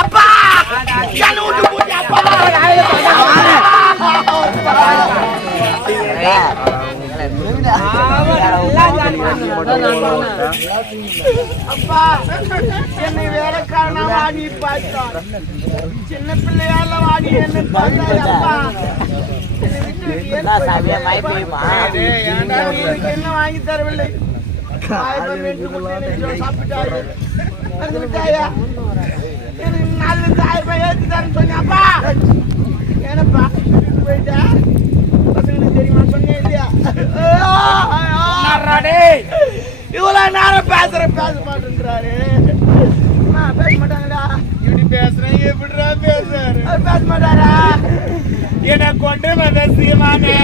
அப்பா அப்பா என்னை வேற காரணம் வாடி பார்த்தா சின்ன பிள்ளையால வாடி என்ன பார்த்தா என்ன வாங்கி தரவில்லை சாப்பிட்டாரு எனக்கு 4,000 ரூபாய் ஏற்றி தரேன்னு சொன்னப்பா ஏனப்பா போயிட்டா பசங்களுக்கு தெரியுமா சொன்னேன் இல்லையா இவ்வளவு நேரம் பேச மாட்டேன்றாரு பேச மாட்டாங்களா இப்படி பேசுறேன் எப்படிடா பேசுறாரு பேச மாட்டாரா என்னை கொண்டு வந்த சீமானே